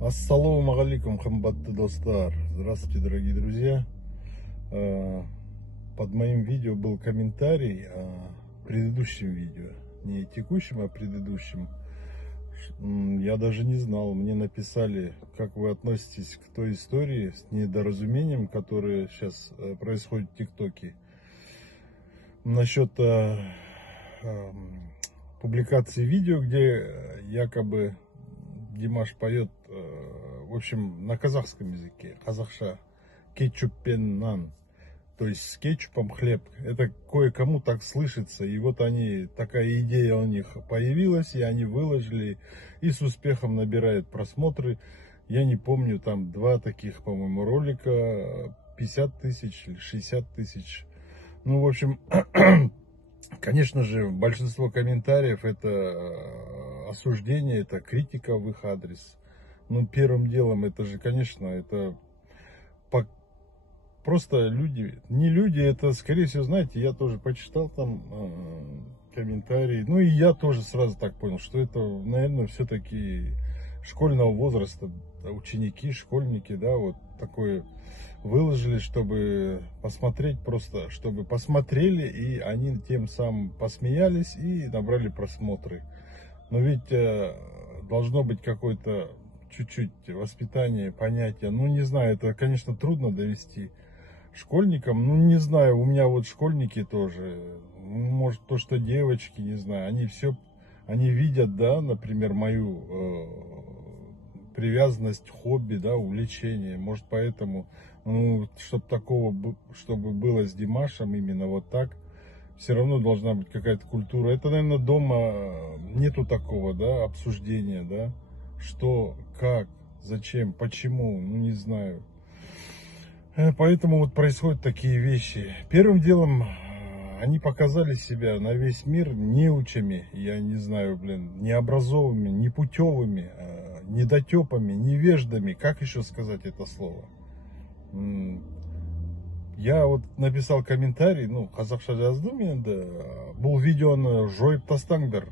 Ассалауму алейкум, хамбатты достар. Здравствуйте, дорогие друзья. Под моим видео был комментарий о предыдущем видео. Не текущем, а предыдущем. Я даже не знал. Мне написали, как вы относитесь к той истории с недоразумением, которое сейчас происходит в ТикТоке. Насчет публикации видео, где якобы Димаш поет, в общем, на казахском языке, казахша, кетчуп пен нан, то есть с кетчупом хлеб. Это кое-кому так слышится, и вот они, такая идея у них появилась, и они выложили, и с успехом набирает просмотры. Я не помню, там два таких, по-моему, ролика, 50 тысяч или 60 тысяч. Ну, в общем, конечно же, большинство комментариев это осуждение, это критика в их адрес. Ну, первым делом, это же, конечно, это просто люди, не люди, это, скорее всего, знаете, я тоже почитал там комментарии, ну, и я тоже сразу так понял, что это, наверное, все-таки школьного возраста, ученики, школьники, да, вот такое выложили, чтобы посмотреть, просто чтобы посмотрели, и они тем самым посмеялись и набрали просмотры. Но ведь должно быть какое-то чуть-чуть воспитание, понятие. Ну, не знаю, это, конечно, трудно довести школьникам. Ну, не знаю, у меня вот школьники тоже, может, то, что девочки, не знаю, они видят, да, например, мою привязанность, хобби, да, увлечение. Может, поэтому, ну, чтобы было с Димашем именно вот так, все равно должна быть какая-то культура. Это, наверное, дома нету такого, да, обсуждения, да, что, как, зачем, почему, ну, не знаю. Поэтому вот происходят такие вещи. Первым делом, они показали себя на весь мир неучами, я не знаю, необразованными, непутевыми, недотепами, невеждами, как еще сказать это слово. Я вот написал комментарий, ну, қазақша жаздым енді, бұл видеоны жойып тастаңдар,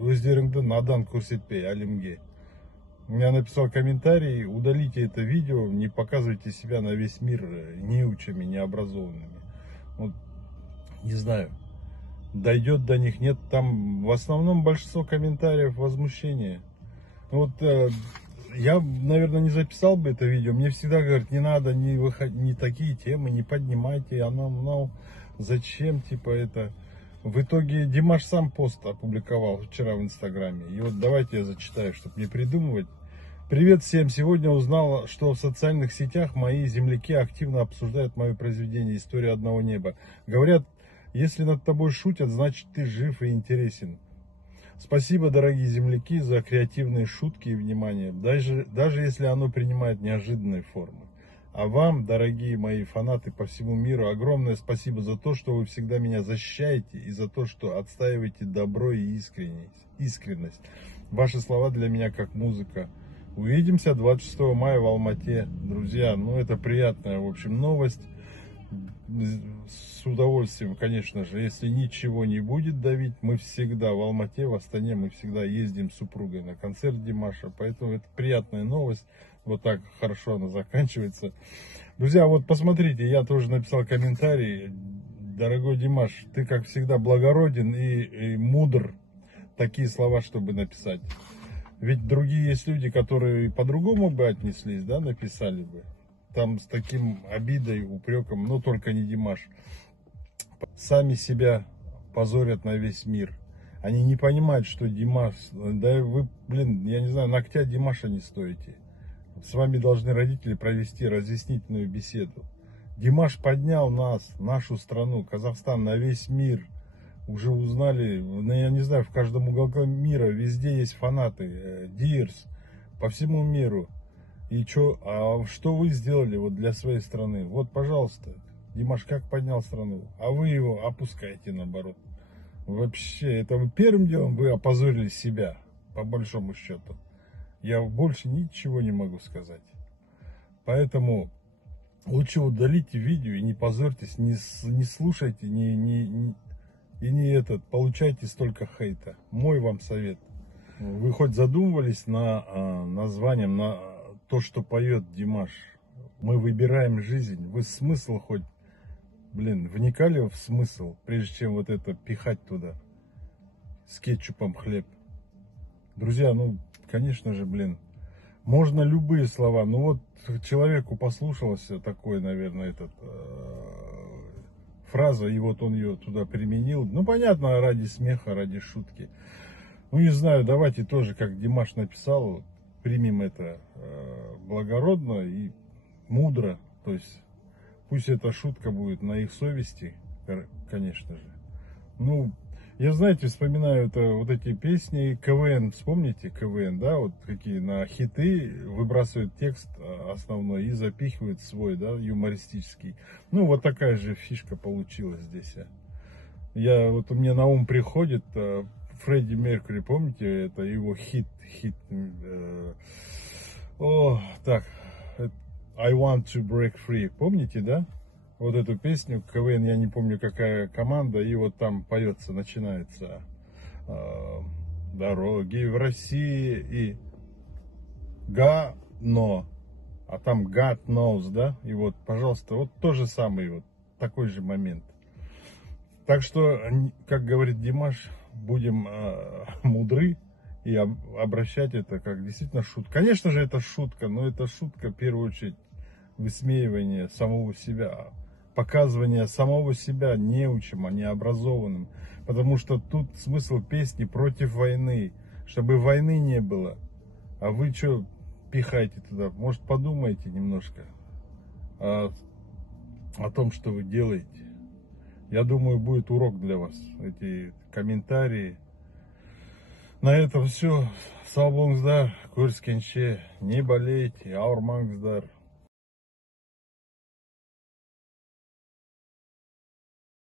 өздеріңді надан көрсетпей әлемге. Я написал комментарий, удалите это видео, не показывайте себя на весь мир неучами, необразованными. Вот, не знаю, дойдет до них, нет, там в основном большинство комментариев возмущения. Вот я, наверное, не записал бы это видео. Мне всегда говорят, не надо, не такие темы, не поднимайте. Ну, зачем, типа, это. В итоге Димаш сам пост опубликовал вчера в Инстаграме. И вот давайте я зачитаю, чтобы не придумывать. Привет всем! Сегодня узнал, что в социальных сетях мои земляки активно обсуждают мое произведение «История одного неба». Говорят, если над тобой шутят, значит ты жив и интересен. Спасибо, дорогие земляки, за креативные шутки и внимание, даже если оно принимает неожиданные формы. А вам, дорогие мои фанаты по всему миру, огромное спасибо за то, что вы всегда меня защищаете и за то, что отстаиваете добро и искренность. Ваши слова для меня как музыка. Увидимся 26 мая в Алмате. Друзья, ну это приятная, в общем, новость. С удовольствием, конечно же, если ничего не будет давить, мы всегда в Алмате, в Астане, мы всегда ездим с супругой на концерт Димаша, поэтому это приятная новость, вот так хорошо она заканчивается. Друзья, вот посмотрите, я тоже написал комментарий, дорогой Димаш, ты как всегда благороден и мудр, такие слова, чтобы написать. Ведь другие есть люди, которые по-другому бы отнеслись, да, написали бы. Там с таким обидой, упреком, но только не Димаш. Сами себя позорят на весь мир. Они не понимают, что Димаш, да вы, я не знаю, ногтя Димаша не стоите. С вами должны родители провести разъяснительную беседу. Димаш поднял нас, нашу страну, Казахстан, на весь мир. Уже узнали, я не знаю, в каждом уголке мира, везде есть фанаты, Дирс, по всему миру. И что вы сделали вот для своей страны? Вот, пожалуйста, Димаш как поднял страну, а вы его опускаете наоборот. Вообще, это вы первым делом вы опозорили себя, по большому счету. Я больше ничего не могу сказать. Поэтому лучше удалите видео и не позорьтесь, не слушайте, получайте столько хейта. Мой вам совет. Вы хоть задумывались названием, на то, что поет Димаш? Мы выбираем жизнь. Вы смысл хоть, блин, вникали в смысл, прежде чем вот это пихать туда с кетчупом хлеб? Друзья, ну, конечно же, блин, можно любые слова. Ну вот человеку послушался такой, наверное, фраза, и вот он ее туда применил. Ну, понятно, ради смеха, ради шутки. Ну, не знаю, давайте тоже, как Димаш написал, примем это благородно и мудро. То есть, пусть эта шутка будет на их совести, конечно же. Ну, я, знаете, вспоминаю вот эти песни КВН, вспомните КВН, да, вот какие на хиты выбрасывают текст основной и запихивают свой, да, юмористический. Ну, вот такая же фишка получилась здесь. Вот у меня на ум приходит Фредди Меркьюри, помните, это его хит, так, I want to break free, помните, да? Вот эту песню, КВН, я не помню, какая команда, и вот там поется, начинается дороги в России и но, а там God knows, да? И вот, пожалуйста, вот то же самое, вот такой же момент. Так что, как говорит Димаш, будем мудры и обращать это как действительно шутка. Конечно же, это шутка, но это шутка, в первую очередь, высмеивание самого себя, показывание самого себя неучим, а необразованным. Потому что тут смысл песни против войны, чтобы войны не было. А вы что пихаете туда? Может, подумайте немножко о том, что вы делаете. Я думаю, будет урок для вас, эти комментарии. На этом все. Салбоңыздар, көріскенше, не болейте, ауырмаңыздар.